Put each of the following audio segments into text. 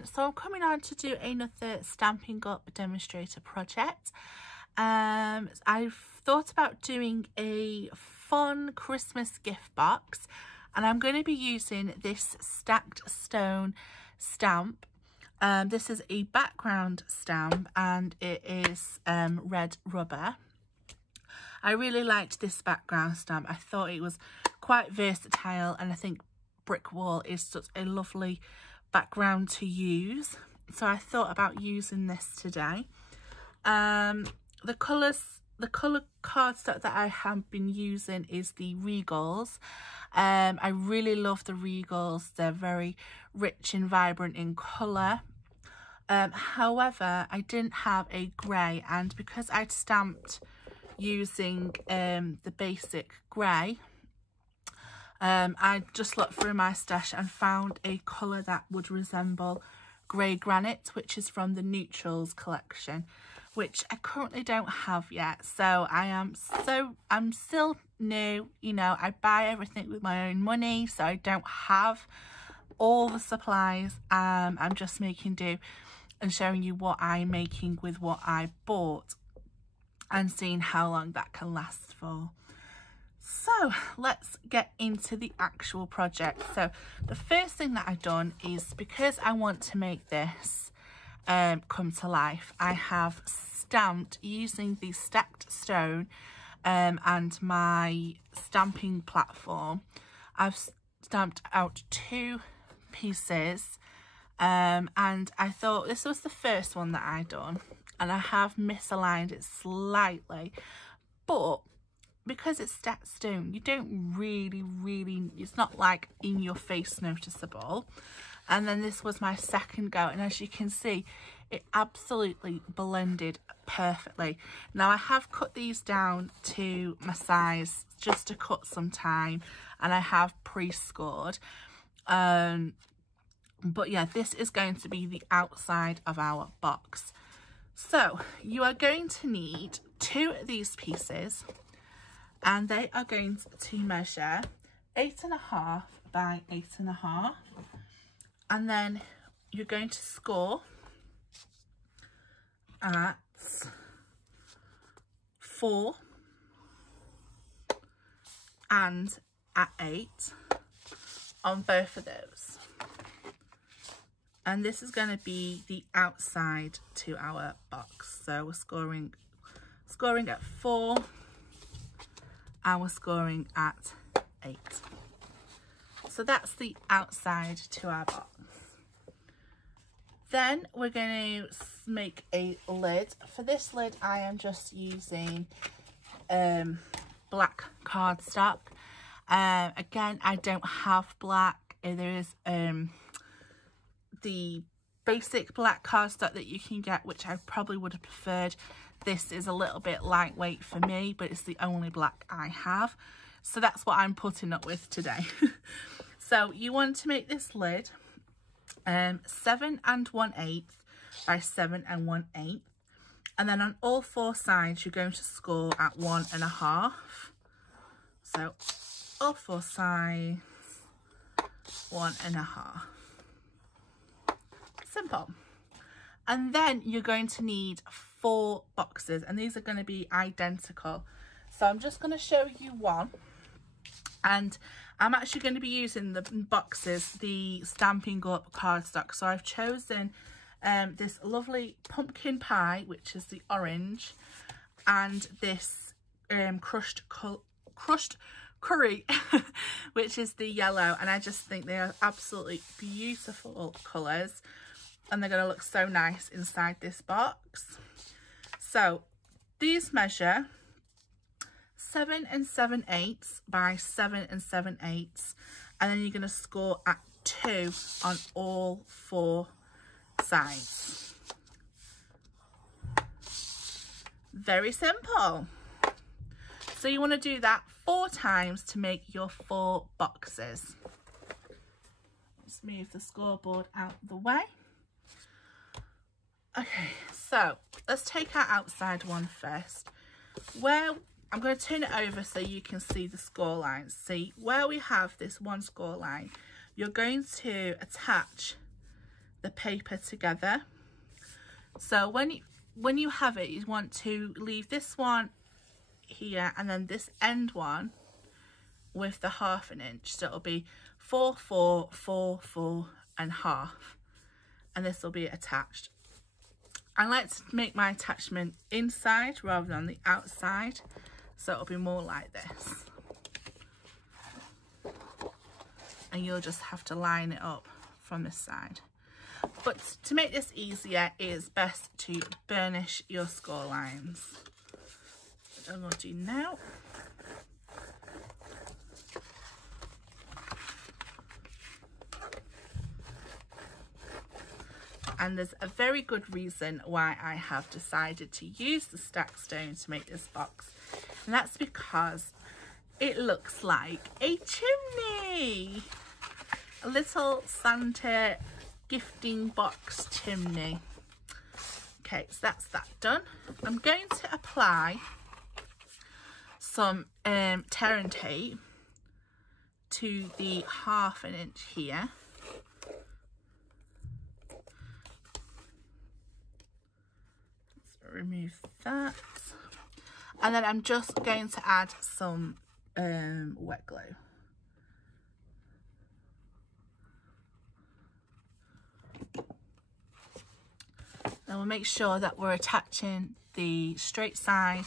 everyone, so I'm coming on to do another Stampin' Up demonstrator project. I've thought about doing a fun Christmas gift box, and I'm going to be using this stacked stone stamp. This is a background stamp and it is red rubber. I really liked this background stamp. I thought it was quite versatile, and I think brick wall is such a lovely background to use, so I thought about using this today. The colour cardstock that I have been using is the Regals. I really love the Regals. They're very rich and vibrant in colour. However, I didn't have a grey, and because I'd stamped using the basic grey, I just looked through my stash and found a colour that would resemble grey granite, which is from the Neutrals collection, which I currently don't have yet. So I'm still new, you know, I buy everything with my own money, so I don't have all the supplies. I'm just making do and showing you what I'm making with what I bought and seeing how long that can last for. So let's get into the actual project. So the first thing that I've done is, because I want to make this come to life, I have stamped using the stacked stone and my stamping platform. I've stamped out 2 pieces, and I thought this was the first one that I done, and I have misaligned it slightly, but because it's stacked stone, you don't really, it's not like in your face noticeable. And then this was my second go, and as you can see, it absolutely blended perfectly. Now I have cut these down to my size just to cut some time, and I have pre-scored. But yeah, this is going to be the outside of our box. So you are going to need 2 of these pieces, and they are going to measure 8.5 by 8.5, and then you're going to score at 4 and at 8 on both of those. And this is going to be the outside to our box. So we're scoring at 4, and we're scoring at 8. So that's the outside to our box. Then we're going to make a lid. For this lid, I am just using black cardstock. Again, I don't have black. There is the basic black cardstock that you can get, which I probably would have preferred. This is a little bit lightweight for me, but it's the only black I have, so that's what I'm putting up with today. So you want to make this lid 7 1/8 by 7 1/8, and then on all 4 sides you're going to score at 1.5. So all 4 sides, 1.5. Simple. And then you're going to need 4 boxes, and these are going to be identical. So I'm just going to show you one, and I'm actually going to be using the boxes, the Stampin' Up cardstock. So I've chosen this lovely pumpkin pie, which is the orange, and this crushed curry, which is the yellow. And I just think they are absolutely beautiful colours, and they're going to look so nice inside this box. So these measure 7 7/8 by 7 7/8, and then you're going to score at 2 on all 4 sides. Very simple. So you want to do that 4 times to make your 4 boxes. Let's move the scoreboard out of the way. Okay, so let's take our outside one first. Where I'm going to turn it over so you can see the score lines. See, where we have this one score line, you're going to attach the paper together. So when you have it, you want to leave this one here and then this end one with the 1/2 inch. So it'll be 4, 4, 4, 4 and half, and this will be attached. I like to make my attachment inside rather than the outside, so it'll be more like this. And you'll just have to line it up from this side. But to make this easier, it is best to burnish your score lines. Which I'm going to do now. And there's a very good reason why I have decided to use the stack stone to make this box. And that's because it looks like a chimney. A little Santa gifting box chimney. Okay, so that's that done. I'm going to apply some tear and tape to the 1/2 inch here. Let's remove that. And then I'm just going to add some wet glue. And we'll make sure that we're attaching the straight side,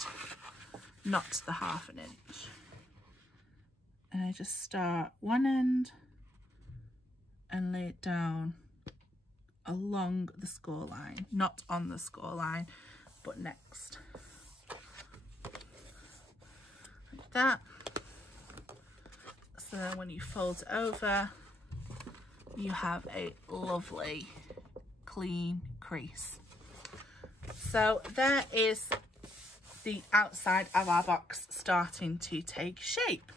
not the 1/2 inch. And I just start one end and lay it down along the score line, not on the score line, but next. Like that. So then when you fold it over, you have a lovely clean crease. So there is the outside of our box starting to take shape.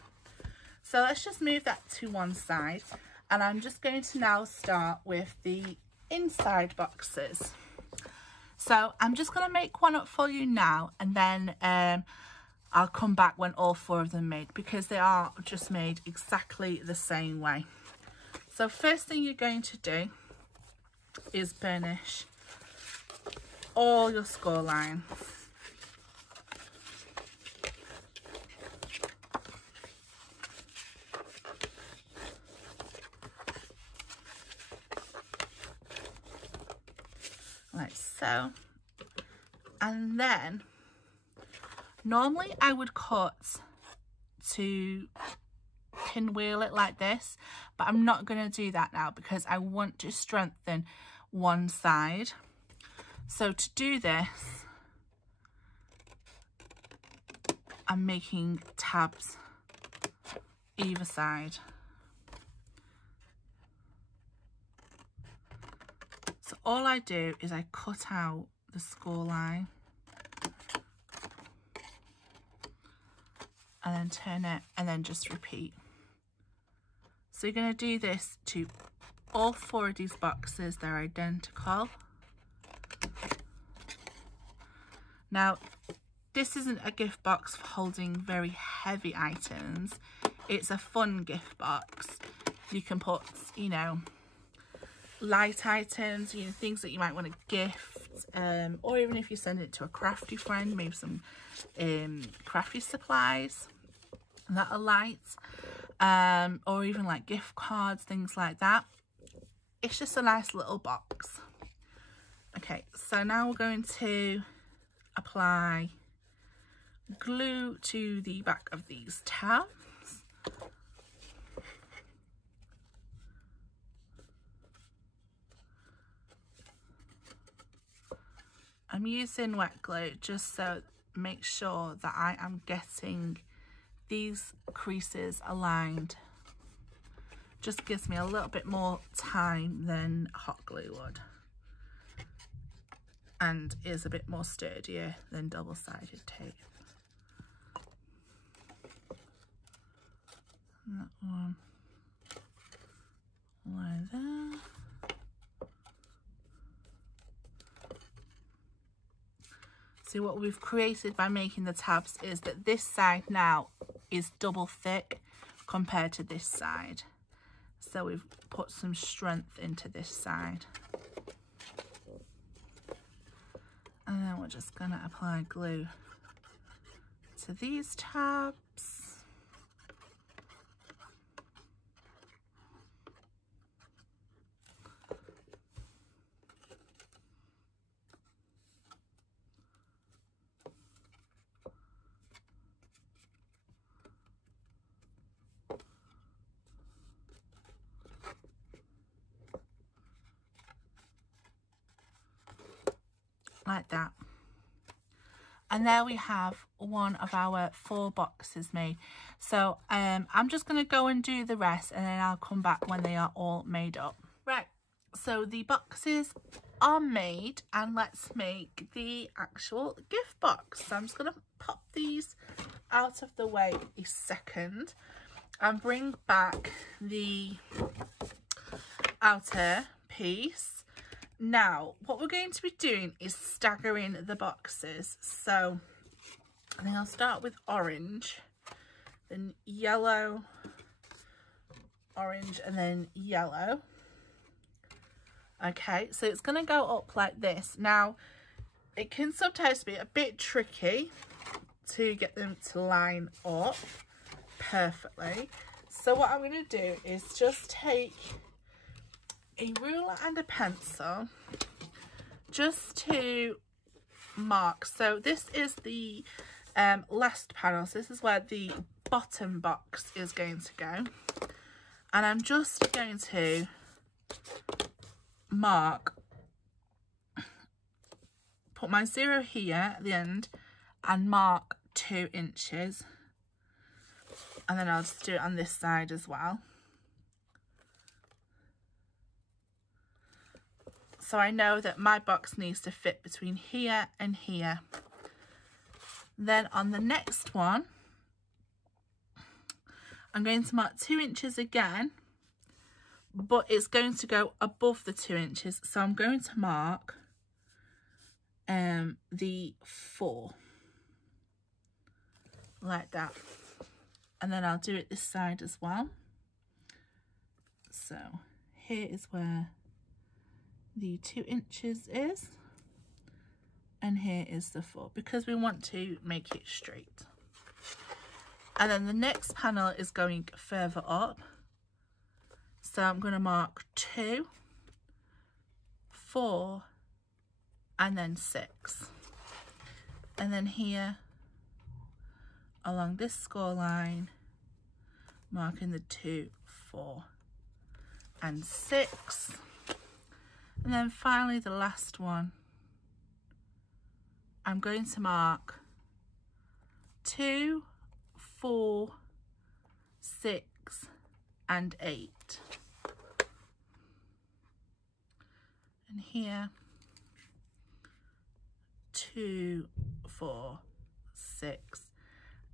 So let's just move that to one side, and I'm just going to now start with the inside boxes. So I'm just going to make one up for you now, and then I'll come back when all 4 of them are made, because they are just made exactly the same way. So first thing you're going to do is burnish all your score lines. Like so. And then normally I would cut to pinwheel it like this, but I'm not going to do that now because I want to strengthen one side. So to do this, I'm making tabs either side. So all I do is I cut out the score line and then turn it and then just repeat. So you're going to do this to all 4 of these boxes. They're identical. Now, this isn't a gift box for holding very heavy items. It's a fun gift box. You can put, you know, light items, you know, things that you might want to gift, or even if you send it to a crafty friend, maybe some crafty supplies that are light, or even like gift cards, things like that. It's just a nice little box. Okay, so now we're going to apply glue to the back of these tabs. I'm using wet glue just so make sure that I am getting these creases aligned. Just gives me a little bit more time than hot glue would, and is a bit more sturdier than double-sided tape. And that one like that. See, what we've created by making the tabs is that this side now is double thick compared to this side. So we've put some strength into this side. And then we're just going to apply glue to these tabs. Like that. And there we have one of our 4 boxes made. So I'm just going to go and do the rest, and then I'll come back when they are all made up. Right, so the boxes are made, and let's make the actual gift box. So I'm just going to pop these out of the way a second and bring back the outer piece. Now, what we're going to be doing is staggering the boxes. So I think I'll start with orange, then yellow, orange, and then yellow. Okay, so it's going to go up like this. Now, it can sometimes be a bit tricky to get them to line up perfectly. So what I'm going to do is just take a ruler and a pencil just to mark. So this is the last panel, so this is where the bottom box is going to go, and I'm just going to mark, put my 0 here at the end and mark 2 inches, and then I'll just do it on this side as well. So I know that my box needs to fit between here and here. Then on the next one, I'm going to mark 2 inches again, but it's going to go above the 2 inches. So I'm going to mark the 4, like that. And then I'll do it this side as well. So here is where the 2 inches is, and here is the 4, because we want to make it straight. And then the next panel is going further up, so I'm going to mark 2, 4, and then 6, and then here along this score line, marking the 2, 4, and 6. And then finally the last one, I'm going to mark 2, 4, 6, and 8. And here, 2, 4, 6,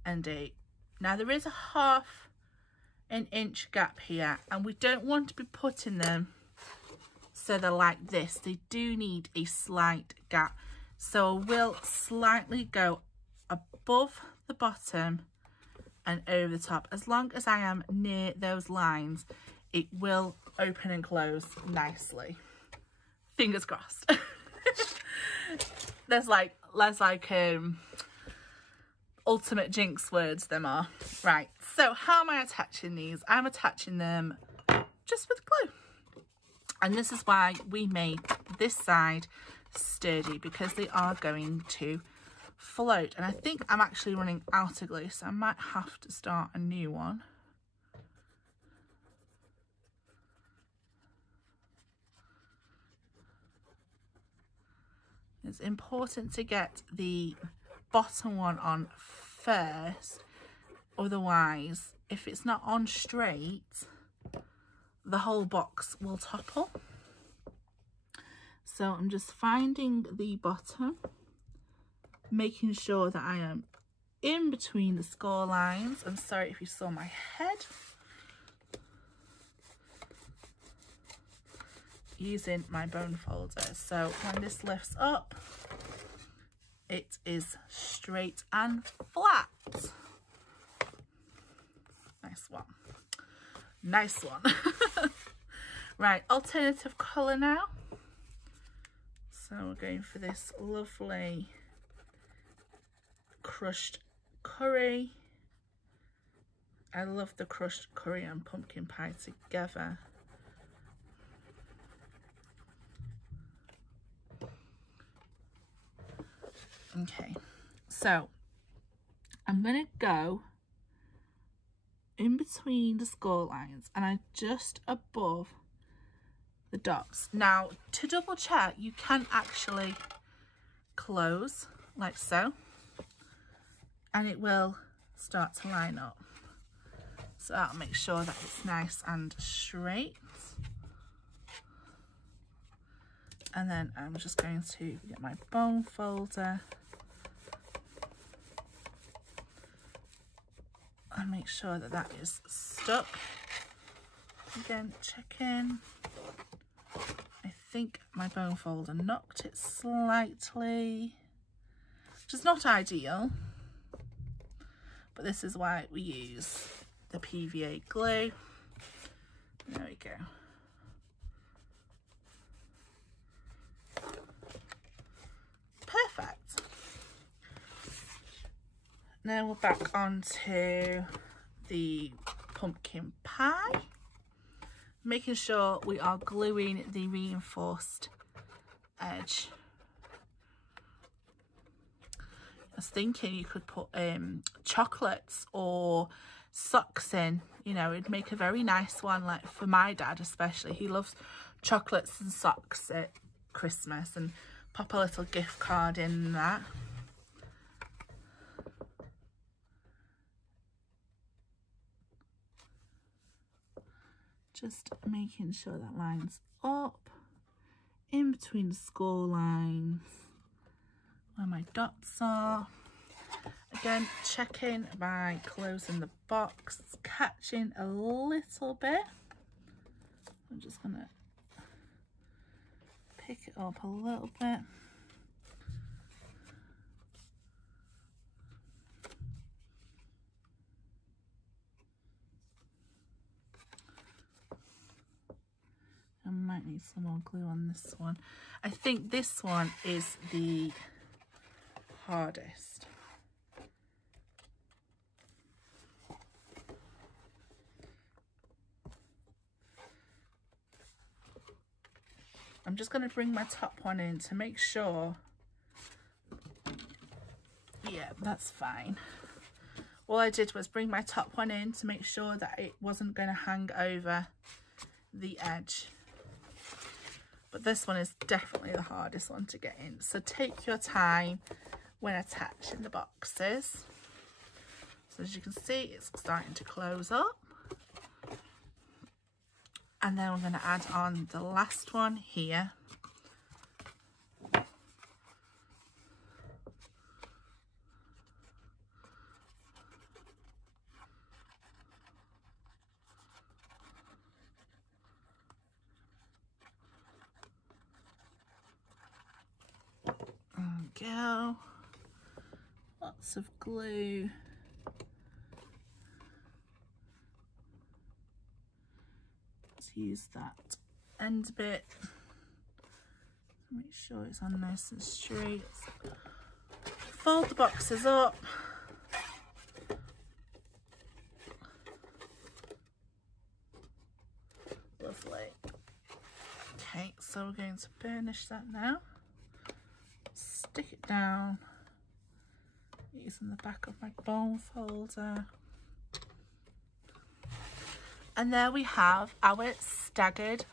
and 8. Now there is a half an inch gap here, and we don't want to be putting them so they're like this. They do need a slight gap. So we'll slightly go above the bottom and over the top. As long as I am near those lines, it will open and close nicely. Fingers crossed. There's like ultimate jinx words them are. Right, so how am I attaching these? I'm attaching them just with glue. And this is why we made this side sturdy, because they are going to float. And I think I'm actually running out of glue, so I might have to start a new one. It's important to get the bottom one on first, otherwise if it's not on straight, the whole box will topple. So I'm just finding the bottom, making sure that I am in between the score lines. I'm sorry if you saw my head. Using my bone folder. So when this lifts up, it is straight and flat. Nice one. Nice one. Right, alternative colour now. So we're going for this lovely crushed curry. I love the crushed curry and pumpkin pie together. Okay, so I'm going to go in between the score lines and I'm just above the dots. Now, to double check, you can actually close like so, and it will start to line up. So that'll make sure that it's nice and straight. And then I'm just going to get my bone folder and make sure that that is stuck. Again, check in. I think my bone folder knocked it slightly, which is not ideal, but this is why we use the PVA glue. There we go. Perfect. Now we're back onto the pumpkin pie, making sure we are gluing the reinforced edge. I was thinking you could put chocolates or socks in, you know, it'd make a very nice one, like for my dad especially. He loves chocolates and socks at Christmas, and pop a little gift card in that. Just making sure that lines up in between the score lines where my dots are. Again, checking by closing the box, it's catching a little bit. I'm just gonna pick it up a little bit. I might need some more glue on this one. I think this one is the hardest. I'm just going to bring my top one in to make sure. Yeah, that's fine. All I did was bring my top one in to make sure that it wasn't going to hang over the edge. But this one is definitely the hardest one to get in. So take your time when attaching the boxes. So as you can see, it's starting to close up. And then we're going to add on the last one here. There we go. Lots of glue. Use that end bit, make sure it's on nice and straight. Fold the boxes up, lovely. Okay, so we're going to burnish that now, stick it down using the back of my bone folder. And there we have our staggered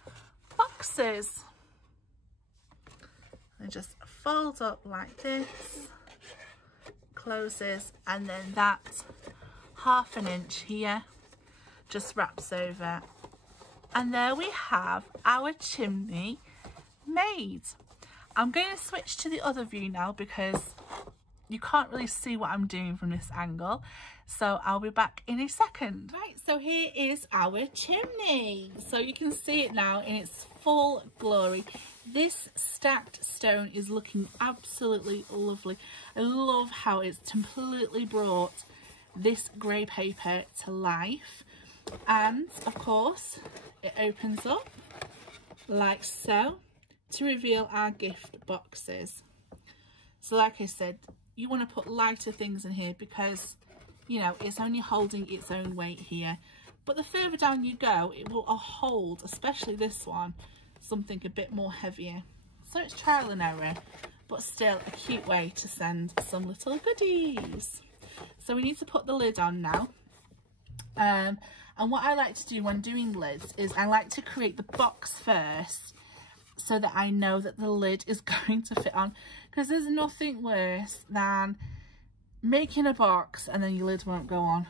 boxes. They just fold up like this, closes, and then that 1/2 inch here just wraps over. And there we have our chimney made. I'm going to switch to the other view now because you can't really see what I'm doing from this angle. So I'll be back in a second. Right, so here is our chimney. So you can see it now in its full glory. This stacked stone is looking absolutely lovely. I love how it's completely brought this grey paper to life. And of course it opens up like so to reveal our gift boxes. So like I said, you want to put lighter things in here because, you know, it's only holding its own weight here. But the further down you go, it will hold, especially this one, something a bit more heavier. So it's trial and error, but still a cute way to send some little goodies. So we need to put the lid on now. And what I like to do when doing lids is I like to create the box first so that I know that the lid is going to fit on, because there's nothing worse than making a box and then your lid won't go on.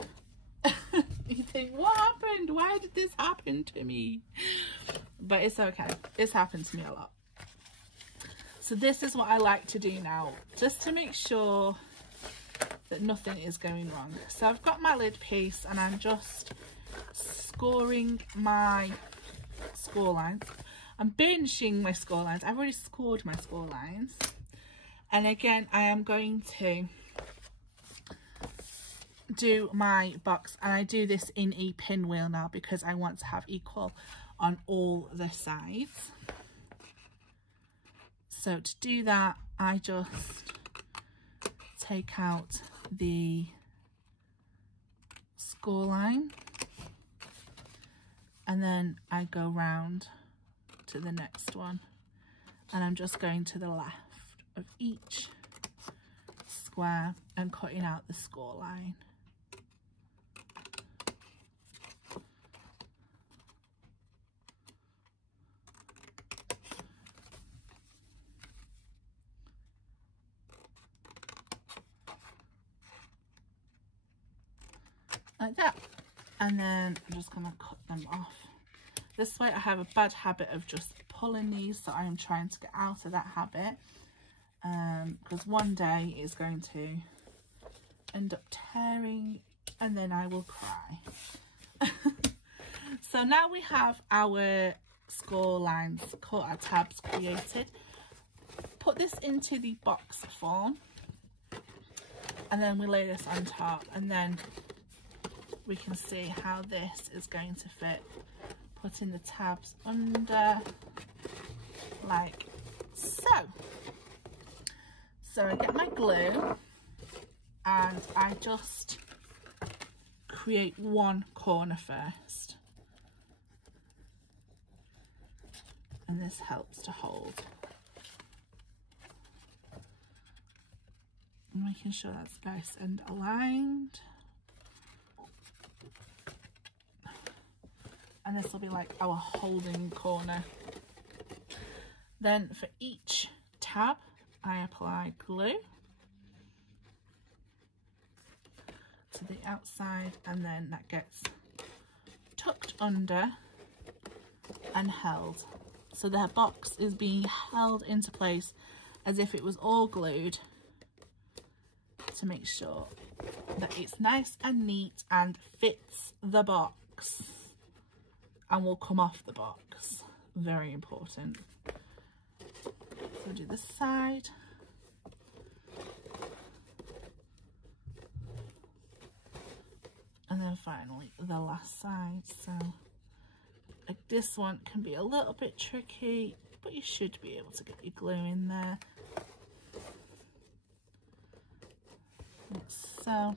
You think, what happened? Why did this happen to me? But it's okay. It's happened to me a lot. So this is what I like to do now, just to make sure that nothing is going wrong. So I've got my lid piece and I'm just scoring my score lines. I'm burnishing my score lines. I've already scored my score lines. And again, I am going to do my box, and I do this in a pinwheel now because I want to have equal on all the sides. So to do that, I just take out the score line and then I go round to the next one, and I'm just going to the left of each square and cutting out the score line. Like that, and then I'm just going to cut them off. This way I have a bad habit of just pulling these, so I am trying to get out of that habit, because one day it's going to end up tearing and then I will cry. So now we have our score lines cut, our tabs created. Put this into the box form and then we lay this on top, and then we can see how this is going to fit. Putting the tabs under like so. So I get my glue and I just create one corner first, and this helps to hold. I'm making sure that's nice and aligned. And this will be like our holding corner. Then for each tab, I apply glue to the outside, and then that gets tucked under and held. So the box is being held into place as if it was all glued, to make sure that it's nice and neat and fits the box and will come off the box. Very important. So do this side. And then finally the last side. So like this one can be a little bit tricky, but you should be able to get your glue in there. Like so.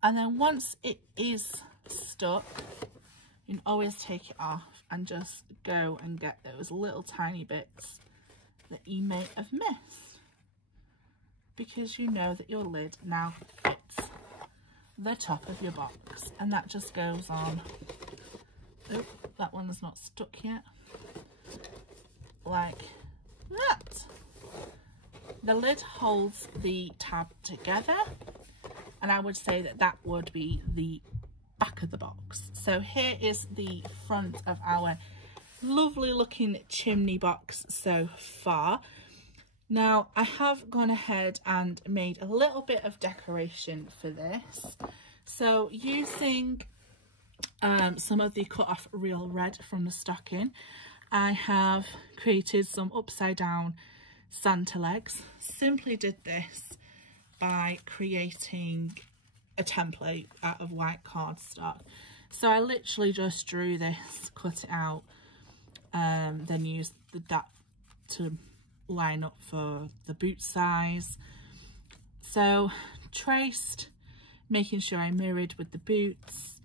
And then once it is stuck, you can always take it off and just go and get those little tiny bits that you may have missed, because you know that your lid now fits the top of your box. And that just goes on. Oh, that one's not stuck yet. Like that. The lid holds the tab together, and I would say that that would be the back of the box. So here is the front of our lovely looking chimney box so far. Now I have gone ahead and made a little bit of decoration for this. So using some of the cut off real red from the stocking, I have created some upside down Santa legs. Simply did this by creating a template out of white cardstock. So I literally just drew this, cut it out, then used that to line up for the boot size. So traced, making sure I mirrored with the boots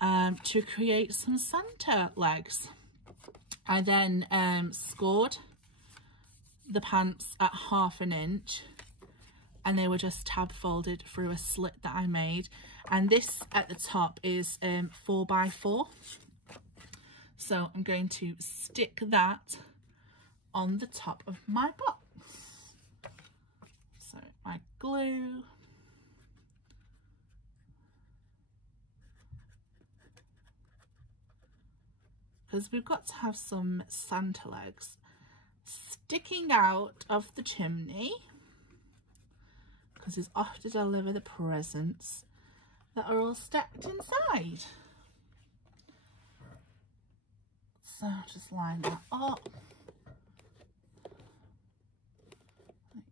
to create some Santa legs. I then scored the pants at 1/2 inch, and they were just tab folded through a slit that I made, and this at the top is 4x4. So I'm going to stick that on the top of my box. So my glue, because we've got to have some Santa legs sticking out of the chimney, because he's off to deliver the presents that are all stacked inside. So just line that up like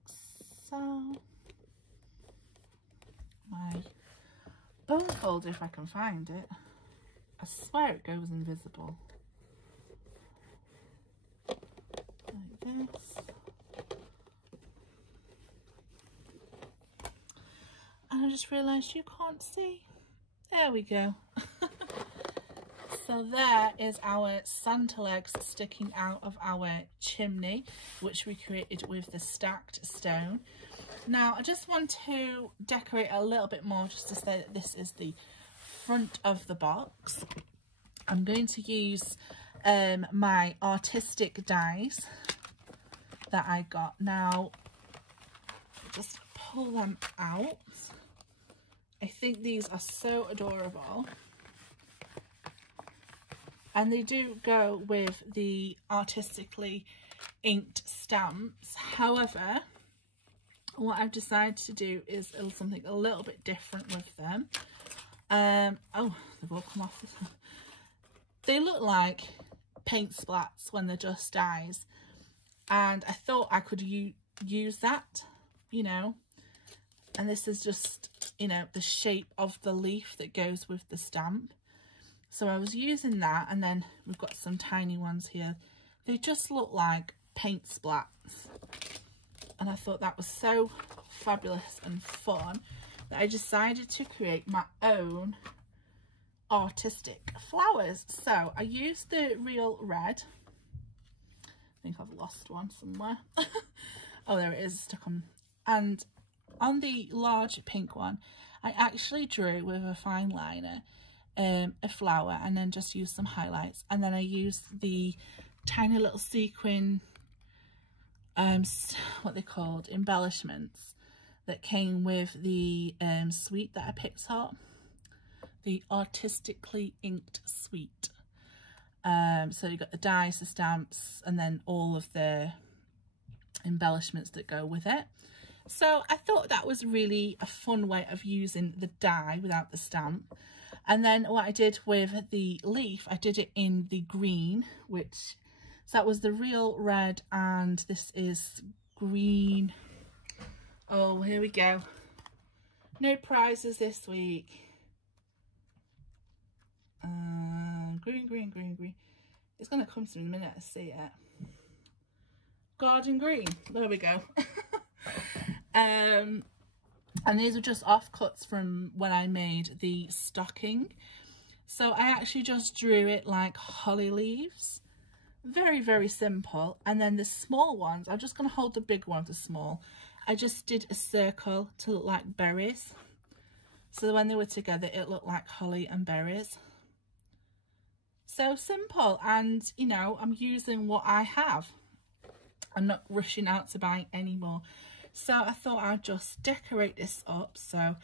so. My bone folder, if I can find it. I swear it goes invisible. Like this. And I just realised you can't see. There we go. So there is our Santa legs sticking out of our chimney, which we created with the stacked stone. Now I just want to decorate a little bit more, just to say that this is the front of the box. I'm going to use my artistic dies that I got. Now just pull them out. I think these are so adorable, and they do go with the artistically inked stamps. However, what I've decided to do is something a little bit different with them. Oh, they've all come off. They look like paint splats when they're just dies, and I thought I could use that, you know. And this is just, you know, the shape of the leaf that goes with the stamp. So I was using that, and then we've got some tiny ones here. They just look like paint splats. And I thought that was so fabulous and fun that I decided to create my own artistic flowers. So I used the real red. I think I've lost one somewhere. Oh, there it is, stuck on. And on the large pink one, I actually drew with a fine liner a flower, and then just used some highlights, and then I used the tiny little sequin what they called embellishments that came with the suite that I picked up, the artistically inked suite. So you got the dies, the stamps, and then all of the embellishments that go with it. So I thought that was really a fun way of using the die without the stamp. And then what I did with the leaf, I did it in the green, which, so that was the real red, and this is green. Oh, here we go. No prizes this week. Green, green, green, green. It's going to come to me in a minute I see it. Garden green. There we go. And these are just offcuts from when I made the stocking. So I actually just drew it like holly leaves. Very, very simple. And then the small ones, I'm just going to hold the big one to small. I just did a circle to look like berries. So when they were together, it looked like holly and berries. So simple. And, you know, I'm using what I have. I'm not rushing out to buy any more. So I thought I'd just decorate this up. So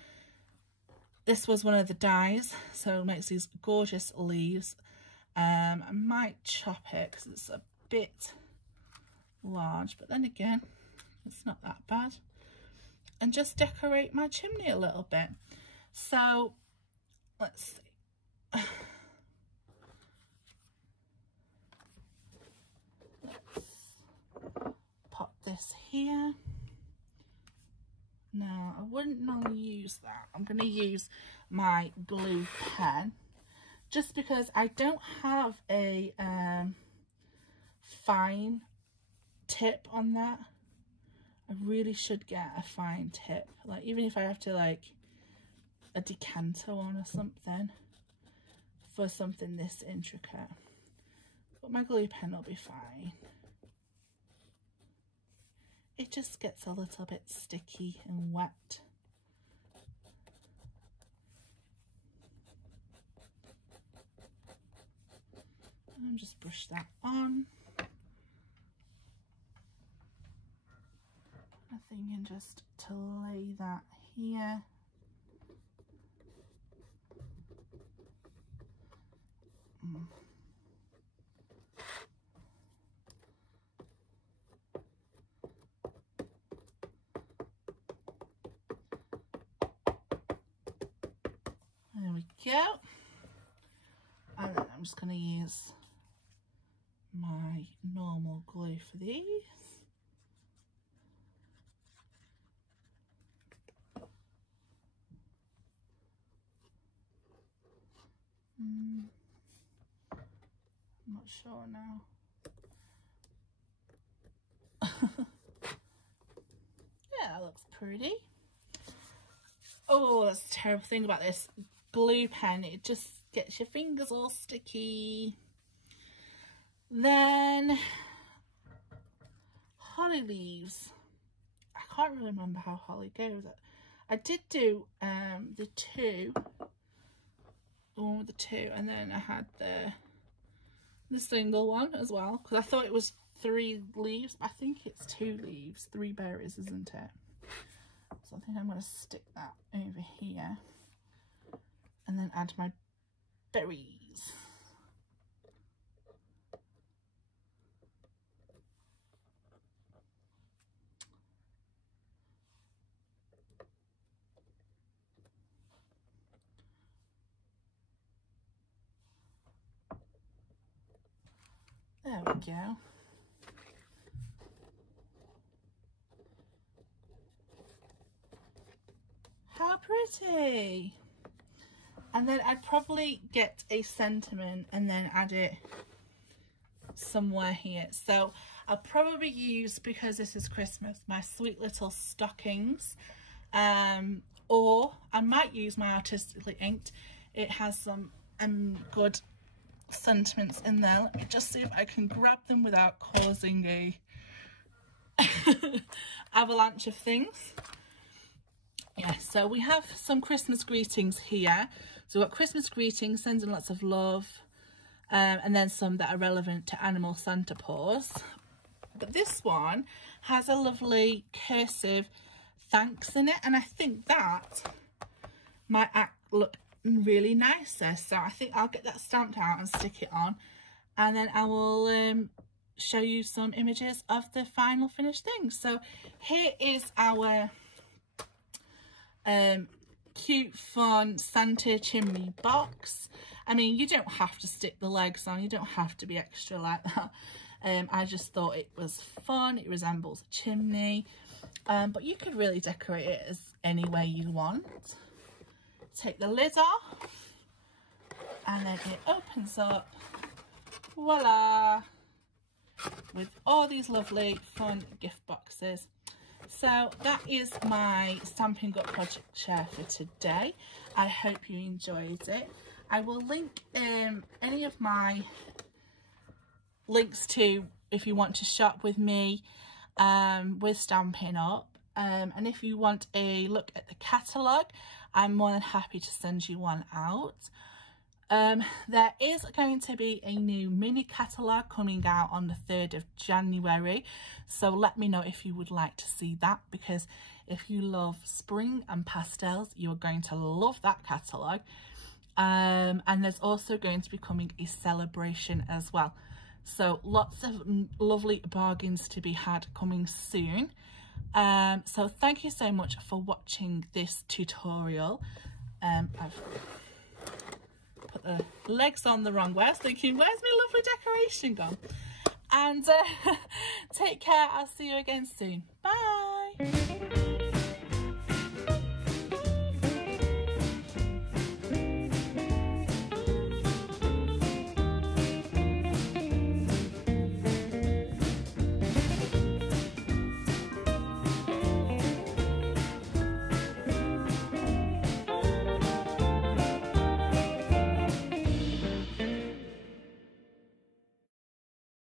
this was one of the dies. So it makes these gorgeous leaves. I might chop it because it's a bit large, but then again, it's not that bad. And just decorate my chimney a little bit. So let's see. Let's pop this here. Now, I wouldn't normally use that. I'm going to use my blue pen. just because I don't have a fine tip on that. I really should get a fine tip, like even if I have to like a decanter one or something for something this intricate, but my glue pen will be fine. It just gets a little bit sticky and wet. And just brush that on. I'm thinking just to lay that here. There we go. And then I'm just going to use my normal glue for these. I'm not sure now. Yeah, that looks pretty. Oh, that's the terrible thing about this glue pen. It just gets your fingers all sticky. Then holly leaves. I can't really remember how holly goes. I did do the one with the two, and then I had the single one as well, because I thought it was 3 leaves, but I think it's 2 leaves, 3 berries, isn't it? So I think I'm going to stick that over here and then add my berries. There we go. How pretty. And then I'd probably get a sentiment and then add it somewhere here. So I'll probably use, because this is Christmas, my sweet little stockings. Or I might use my artistically inked. It has some good sentiments in there. Let me just see if I can grab them without causing a avalanche of things. Yeah, so we have some Christmas greetings here. So we've got Christmas greetings, sending lots of love, and then some that are relevant to animal Santa paws. But this one has a lovely cursive thanks in it, and I think that might look really nicer. So I think I'll get that stamped out and stick it on, and then I will show you some images of the final finished thing. So here is our cute fun Santa chimney box. I mean, you don't have to stick the legs on, you don't have to be extra like that. I just thought it was fun. It resembles a chimney, but you could really decorate it as any way you want. Take the lid off and then it opens up, voila, with all these lovely fun gift boxes. So that is my Stampin' Up project share for today. I hope you enjoyed it. I will link any of my links to, if you want to shop with me with Stampin' Up. And if you want a look at the catalogue, I'm more than happy to send you one out. There is going to be a new mini catalogue coming out on the 3rd of January. So let me know if you would like to see that, because if you love spring and pastels, you're going to love that catalogue. And there's also going to be coming a celebration as well. So lots of lovely bargains to be had coming soon. So thank you so much for watching this tutorial. I've put the legs on the wrong way. I was thinking, where's my lovely decoration gone? And take care. I'll see you again soon.